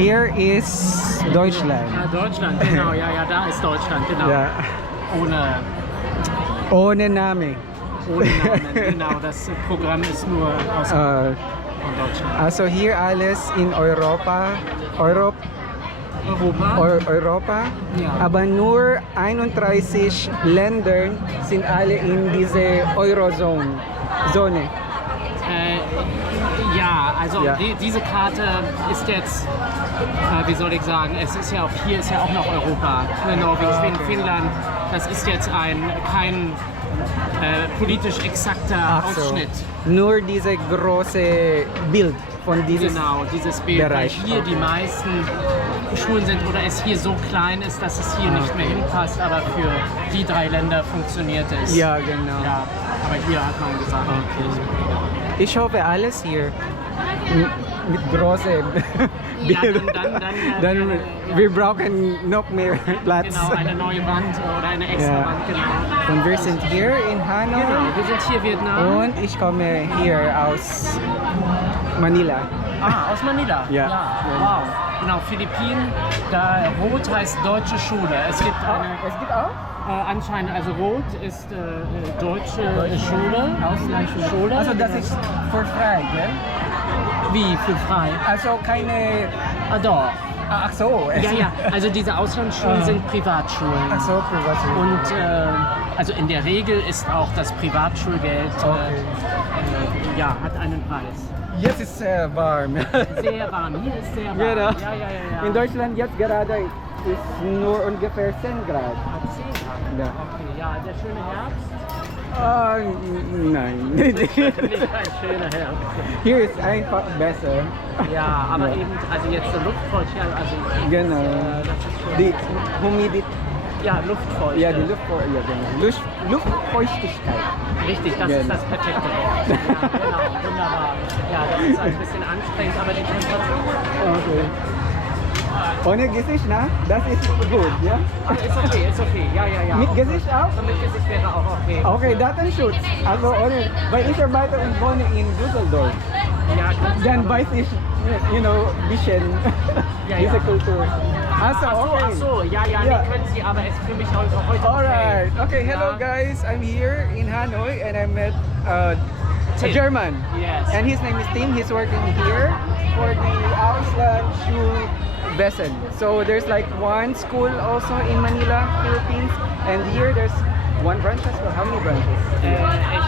here is Deutschland. Ja, Deutschland, genau, ja, da ist Deutschland, genau. Ja. Ohne Name. Namen, genau. Das Programm ist nur aus von Deutschland. Also hier alles in Europa. Europa? Europa. Ja. Aber nur 31 Länder sind alle in diese Eurozone. Ja, also Ja. diese Karte ist jetzt, wie soll ich sagen, es ist ja auch hier ist ja auch noch Europa. Norwegen, Schweden, Finnland. Das ist jetzt kein politisch exakter Ausschnitt. Nur diese große Bild von diesem Genau, dieses Bild, Bereich. weil hier die meisten Schulen sind oder es hier so klein ist, dass es hier nicht mehr hinpasst, aber für die 3 Länder funktioniert es. Ja, genau. Ja, aber hier hat man gesagt. Okay. Ich hoffe alles hier mit großem Ja, Bild. dann wir brauchen noch mehr Platz. genau, eine neue Wand oder eine extra Ja. Wand, genau. Und wir sind hier in Hanoi Genau, wir sind hier Vietnam. und ich komme hier aus Manila. Aus Manila? Ja. Wow. Genau, Philippinen. Da Rot heißt deutsche Schule. Es gibt Es gibt auch? anscheinend, also Rot ist deutsche Schule, Auslandsschule. Also das ist für frei, gell? Wie für frei? Also keine... Doch. Ach so. Ja, also diese Auslandsschulen sind Privatschulen. Ach so, Privatschulen. Und also in der Regel ist auch das Privatschulgeld hat einen Preis. Jetzt ist sehr warm. Sehr warm, hier ist sehr warm. Genau. Ja. In Deutschland jetzt gerade ist nur ungefähr 10 Grad. 10 Grad. Ja. Okay, ja, der schöne Herbst. Nein. Nicht ein schöner Herbst. Hier ist einfach besser. Ja, aber Ja. eben, also jetzt der Luftfeuchtigkeit, also Genau. das ist schon. Die Humidität. Ja, Luftfeucht. Ja, die Luftfeuchtigkeit. Richtig, das ist das perfekte Wort. Ja, genau, wunderbar. Ja, das ist ein bisschen anstrengend, aber die Temperatur. Okay. Ohne Gesicht, na? Das ist gut, ja? Ist okay. Ja. Mit Gesicht auch? So mit Gesicht wäre auch okay. Okay, Datenschutz. Also ohne, weil ich arbeite und wohne in Düsseldorf. Ja, Dann weiß ich, ein bisschen diese Kultur. Also, okay. Ach so, ja, Ja. nee, können Sie, aber es ist für mich heute Alright. Okay, hello Ja. guys. I'm here in Hanoi and I met a Tim. German. Yes. And his name is Tim. He's working here for the Auslandsschulwesen. So there's like one school also in Manila, Philippines. And here there's one branch as well. How many branches?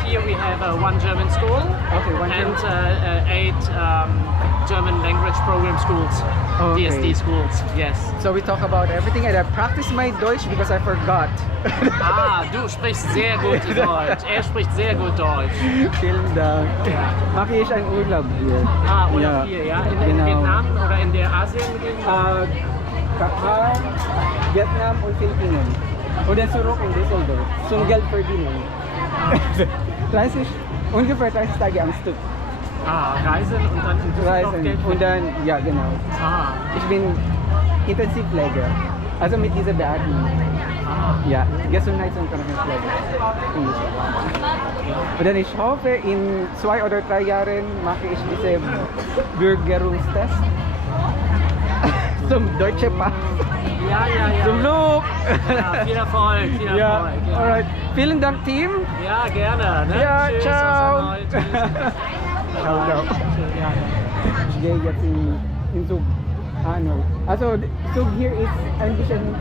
Here we have one German school Okay, one and German. 8 German language program schools, Okay. DSD schools, yes. So we talk about everything and I practice my Deutsch because I forgot. Du sprichst sehr gut Deutsch. Er spricht sehr gut Deutsch. Vielen Dank. Ja. Mache ich einen Urlaub hier. Oder hier, ja? In Genau. Vietnam oder in der Asien? Qatar, Vietnam und Philippinen. Und dann zurück in Düsseldorf zum Geld verdienen. 30, ungefähr 30 Tage am Stück Reisen und dann in Düsseldorf reisen. Geld Und dann, ja genau. Ich bin Intensivpfleger, also mit dieser Beatmung. Ja, Gesundheits- und Krankenpflege. Und dann ich hoffe, in 2 oder 3 Jahren mache ich diese Bürgerungstest zum deutschen Pass. Ja. Zum Flug. Ja, viel Erfolg, viel Ja, Erfolg. alright. Vielen Dank, Team. Ja, gerne. Ne? Ja, Tschüss, ciao. aus Hanoi, tschüss. Ciao. Ja. Ich gehe jetzt in Zug. Hanoi. Also, Zug hier ist ein bisschen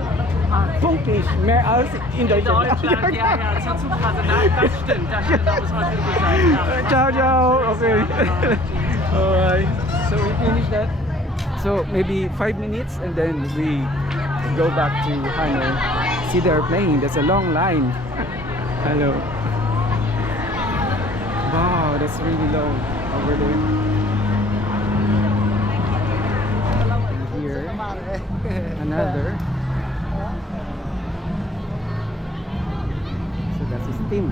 pünktlich, mehr als in In Deutschland. Deutschland, ja, zur Zugpersonal, das stimmt, da muss man wirklich sein. Ja. Ciao. Okay. Alright. So we finish that. So maybe 5 minutes and then we go back to Hanoi. See, they're playing. There's a long line. Hello. Wow, that's really low over there. And here, another. So that's his team.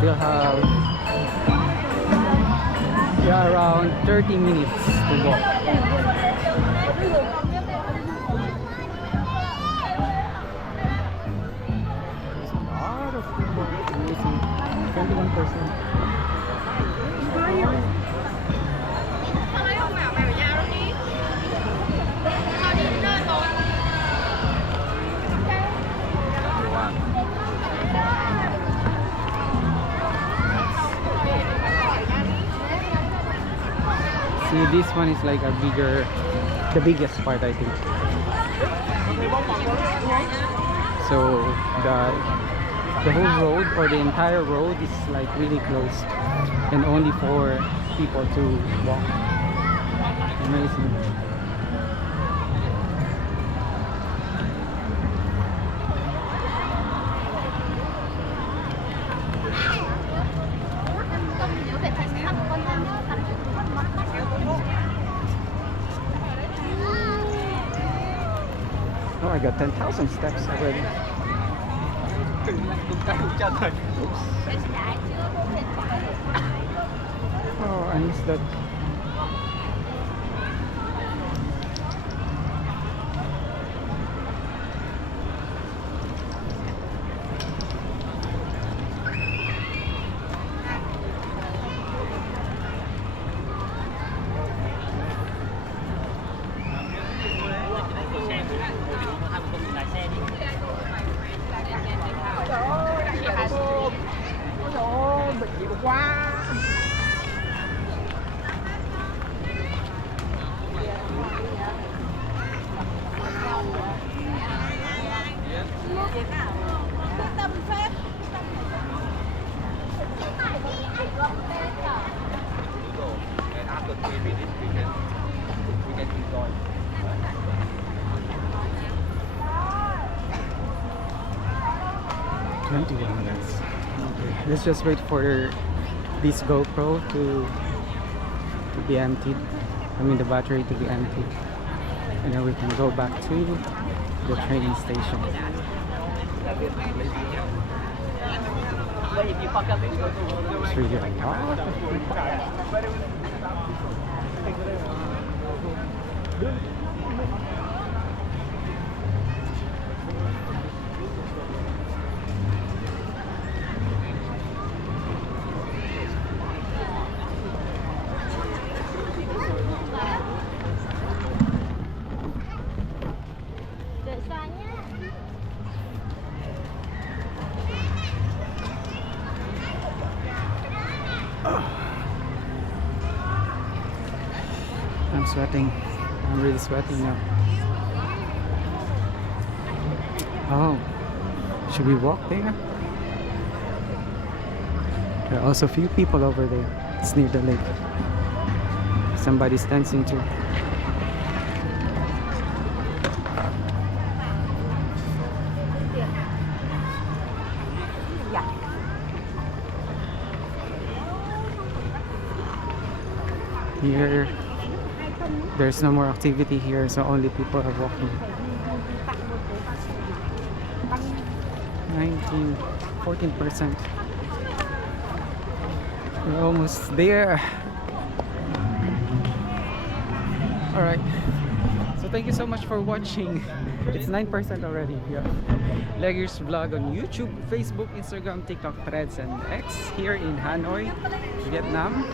Still have around 30 minutes to walk. There's a lot of people. Amazing. 21%. See, this one is like a the biggest part, I think. So the whole road, or the entire road, is like really closed, and only for people to walk. Amazing. Oh, I got 10,000 steps already. Oops. Oh, I missed that. Minutes. Okay. Let's just wait for this GoPro to be emptied. I mean the battery to be emptied, and then we can go back to the train station. It's really a lot of people. I'm sweating. I'm really sweating now. Oh, should we walk there? There are also a few people over there. It's near the lake. Somebody's dancing too. Here, there's no more activity here, so only people are walking. 14%. We're almost there. Alright. So thank you so much for watching. It's 9% already. Yeah. Leggers vlog on YouTube, Facebook, Instagram, TikTok, Threads, and X here in Hanoi, Vietnam.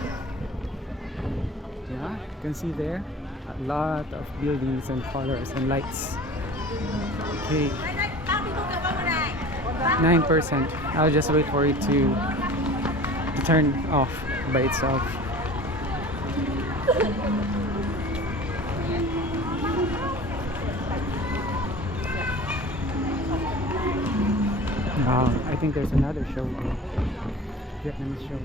Yeah, you can see there a lot of buildings and colors and lights. Okay. 9%. I'll just wait for it to turn off by itself. I think there's another show, Vietnamese show.